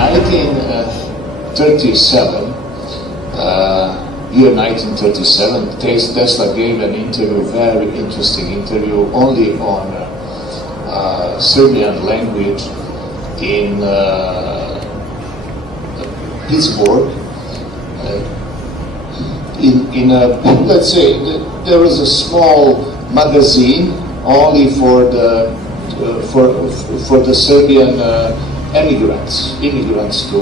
1937, year 1937, Tesla gave an interview, very interesting interview, only on Serbian language in Pittsburgh. In a, let's say, there was a small magazine only for the Serbian immigrants to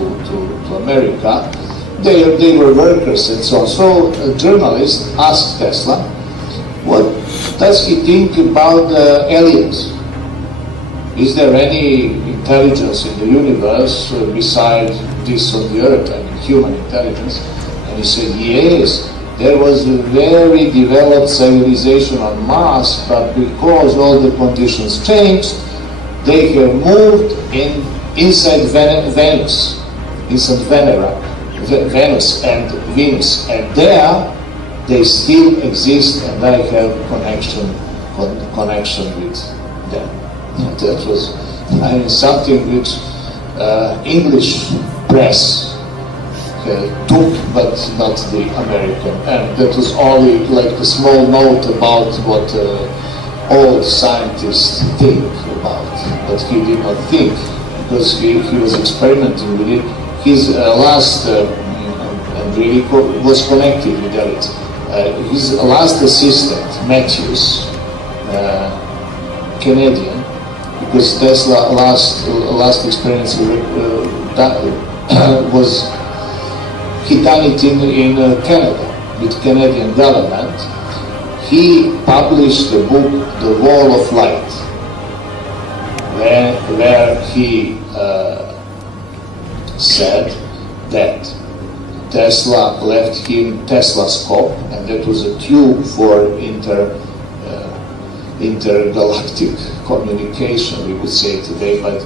America. They were workers and so on. So a journalist asked Tesla, what does he think about aliens? Is there any intelligence in the universe besides this on the earth, I mean human intelligence? And he said, yes, there was a very developed civilization on Mars, but because all the conditions changed, they have moved inside Venus and Venus, and there they still exist, and I have connection with them. That was, I mean, something which English press took, but not the American. And that was only like a small note about what old scientists think about, but he did not think, because he was experimenting with it. His last, and really was connected with it, his last assistant, Matthews, Canadian, because Tesla last experience was, he done it in Canada, with Canadian government. He published the book, The Wall of Light, where he said that Tesla left him Teslascope, and that was a tube for intergalactic communication, we would say today, but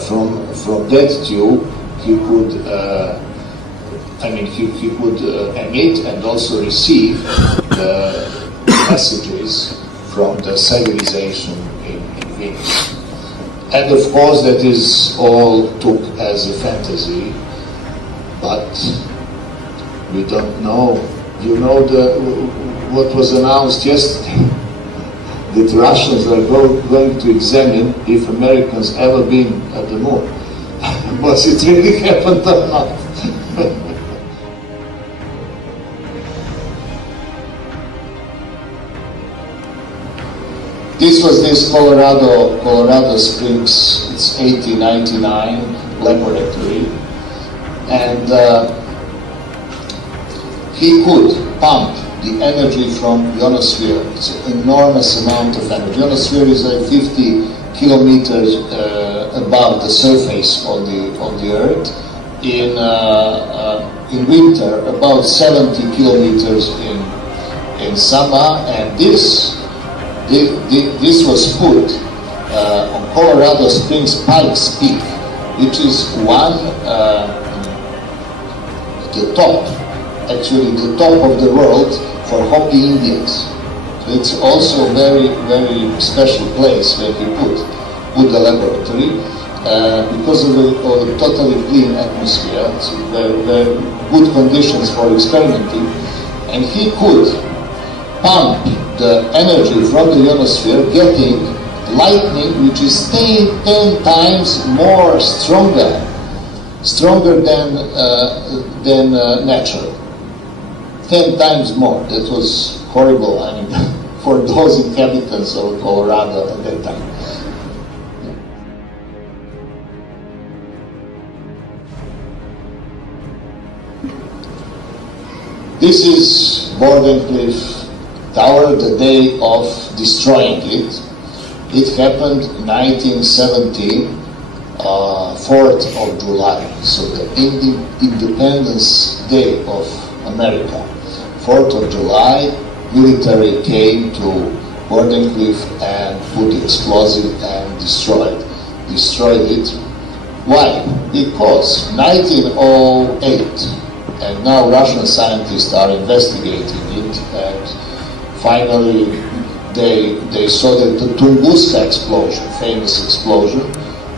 from that tube he could he could emit and also receive messages from the civilization in Venus. And of course that is all took as a fantasy, but we don't know. You know what was announced yesterday? That Russians are going to examine if Americans ever been at the moon. Was it really happened or not? This was this Colorado Springs, it's 1899 laboratory, and he could pump the energy from ionosphere. It's an enormous amount of energy. Ionosphere is like 50 kilometers above the surface of the Earth. In winter, about 70 kilometers in summer, and this was put on Colorado Springs Pikes Peak, which is the top of the world for Hopi Indians. So it's also a very, very special place where he put the laboratory because of the totally clean atmosphere, so very good conditions for experimenting, and he could pump the energy from the ionosphere, getting lightning which is 10 times more stronger than natural. 10 times more. That was horrible, I mean, for those inhabitants of Colorado at that time. This is Bordencliff Tower, the day of destroying it. It happened in 1917, 4th of July, so the Independence Day of America. 4th of July, military came to Bordencliff and put explosive and destroyed it. Why? Because 1908, and now Russian scientists are investigating it, and finally they saw that the Tunguska explosion, famous explosion,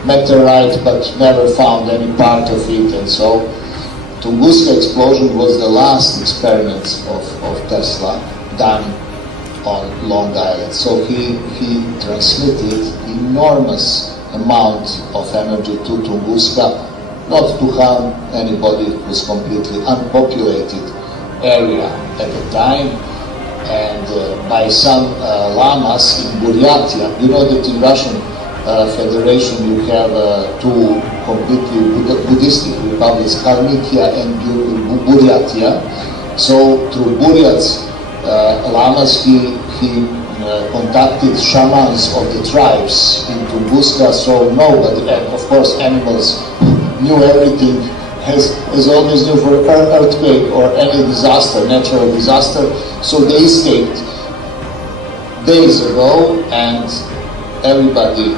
meteorite, but never found any part of it, and so Tunguska explosion was the last experiment of Tesla done on Long Island. So he transmitted enormous amount of energy to Tunguska, not to harm anybody. It was completely unpopulated area at the time, and by some lamas in Buryatia. You know that in Russian Federation you have two completely Buddhistic republics, Kalmykia and Buryatia. So through Buryats lamas, he contacted shamans of the tribes in Tunguska, so nobody, and of course animals, knew everything, as always knew for earthquake or any disaster, natural disaster. So they escaped days ago, and everybody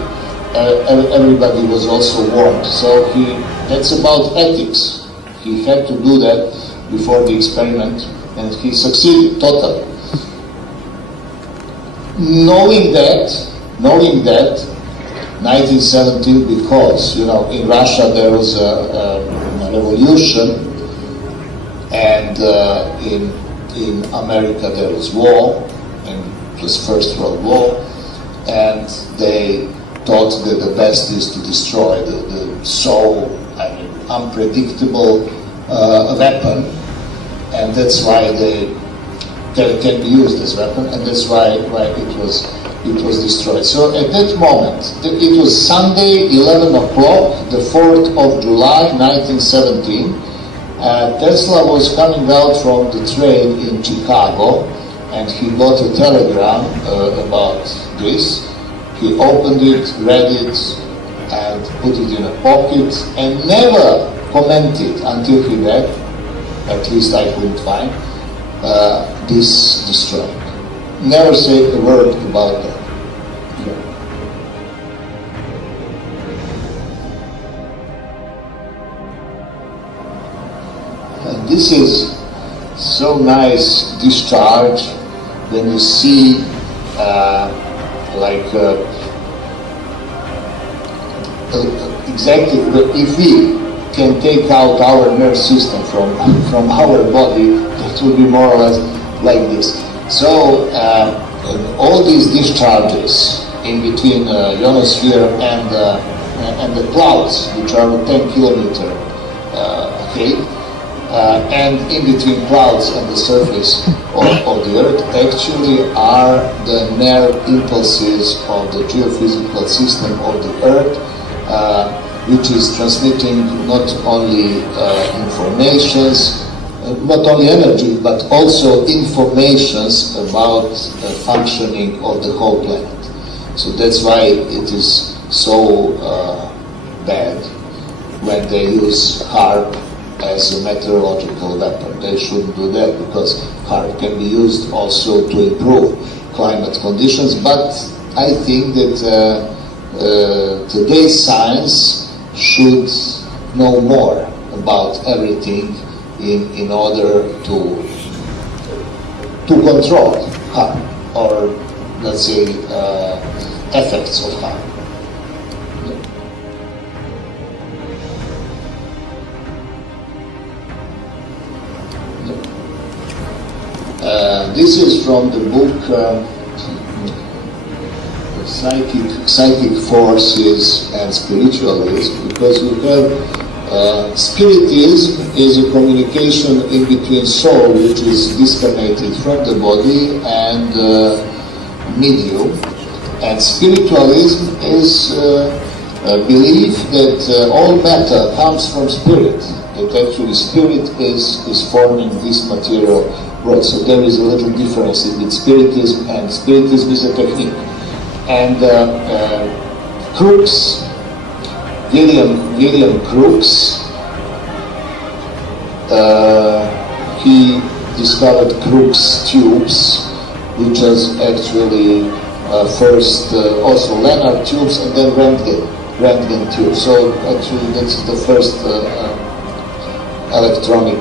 was also warned. So that's about ethics. He had to do that before the experiment, and he succeeded totally. Knowing that 1917, because in Russia there was a revolution, and in America there was war, and it was First World War, and they thought that the best is to destroy the so unpredictable weapon, and that's why they can be used as weapon, and that's why it was destroyed. So at that moment, it was Sunday, 11 o'clock, the 4th of July, 1917. Tesla was coming out from the train in Chicago, and he got a telegram about this. He opened it, read it, and put it in a pocket, and never commented until he read, at least I couldn't find, this destroying. Never say a word about that. And this is so nice discharge when you see exactly if we can take out our nerve system from our body, it will be more or less like this. So all these discharges in between ionosphere and the clouds, which are 10 kilometer and in between clouds and the surface of the Earth, actually are the nerve impulses of the geophysical system of the Earth, which is transmitting not only informations, not only energy, but also informations about the functioning of the whole planet. So that's why it is so bad when they use HAARP as a meteorological weapon. They shouldn't do that, because HAARP can be used also to improve climate conditions. But I think that today's science should know more about everything in order to control HAARP, or let's say effects of HAARP. This is from the book Psychic Forces and Spiritualism, because you have Spiritism is a communication in between soul, which is disconnected from the body, and medium. And spiritualism is a belief that all matter comes from spirit, that actually spirit is forming this material world. So there is a little difference between spiritism, and spiritism is a technique. And Crookes, William Crookes, he discovered Crookes tubes, which is actually first also Lennard tubes, and then Röntgen tubes. So actually that's the first electronic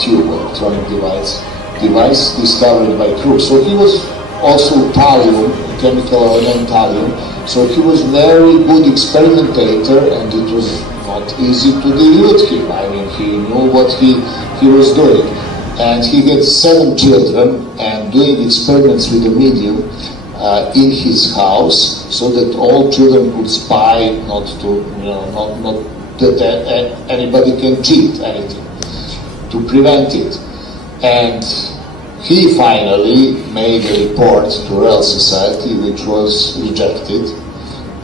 tube, electronic device discovered by Crookes. So he was also thallium, chemical element thallium, So he was very good experimentator, and it was not easy to delude him. I mean, he knew what he was doing. And he had 7 children, and doing experiments with the medium in his house, so that all children could spy, not that anybody can cheat anything, to prevent it. And he finally made a report to Royal Society, which was rejected,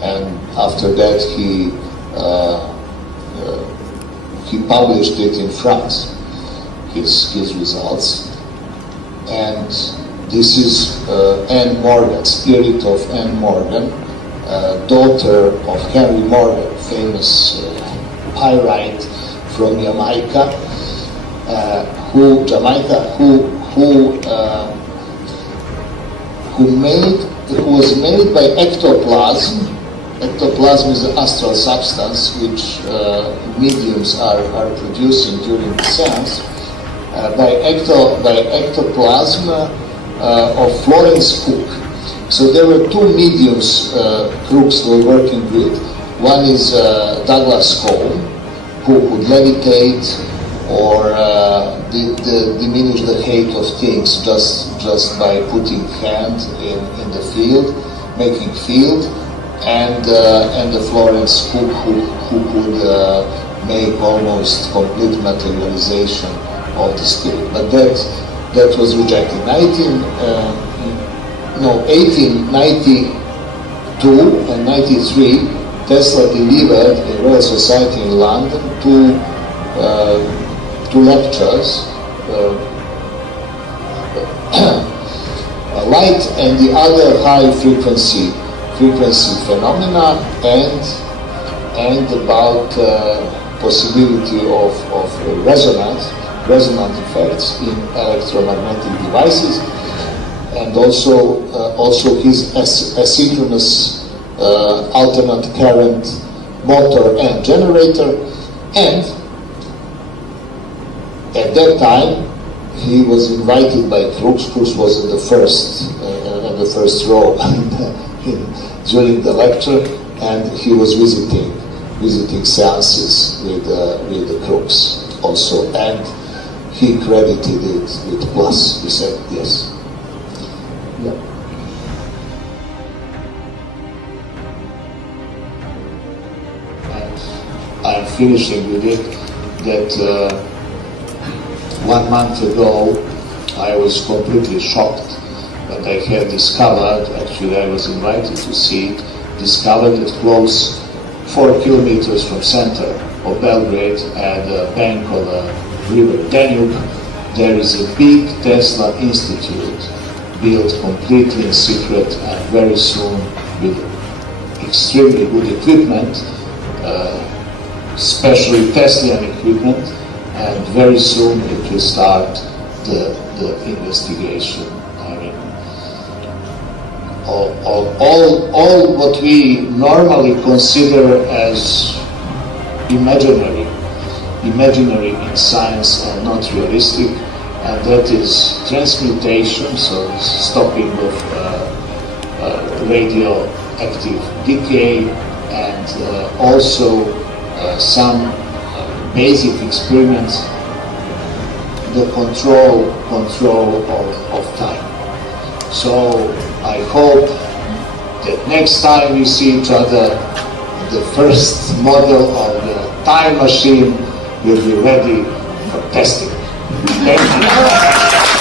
and after that he published it in France, his results. And this is Anne Morgan, spirit of Anne Morgan, daughter of Henry Morgan, famous pyrite from Jamaica, who was made by ectoplasm. Ectoplasm is an astral substance which mediums are producing during the seance, by ectoplasm of Florence Cook. So there were 2 mediums Crooks were working with. One is Douglas Cole, who could levitate or diminish the height of things just by putting hand in the field, making field, and the Florence Cook who could make almost complete materialization of the spirit. But that was rejected. 1892 and 93, Tesla delivered in Royal Society in London two lectures, light and the other high frequency phenomena, and about possibility of resonant effects in electromagnetic devices, and also his asynchronous alternate current motor and generator. And at that time he was invited by Crooks. Crooks was in the first row during the lecture, and he was visiting seances with the Crooks also, and he credited it with plus. He said yes. Yeah. And I'm finishing with it that 1 month ago I was completely shocked that I had discovered, actually I was invited to see it, discovered that close 4 kilometers from center of Belgrade at the bank of the river Danube, there is a big Tesla Institute built completely in secret, and very soon with extremely good equipment, especially Tesla equipment, and very soon it will start the investigation. I mean, all what we normally consider as imaginary in science and not realistic, and that is transmutation, so stopping of radioactive decay, and also some basic experiments, the control of time. So I hope that next time we see each other, the first model of the time machine will be ready for testing. Thank you.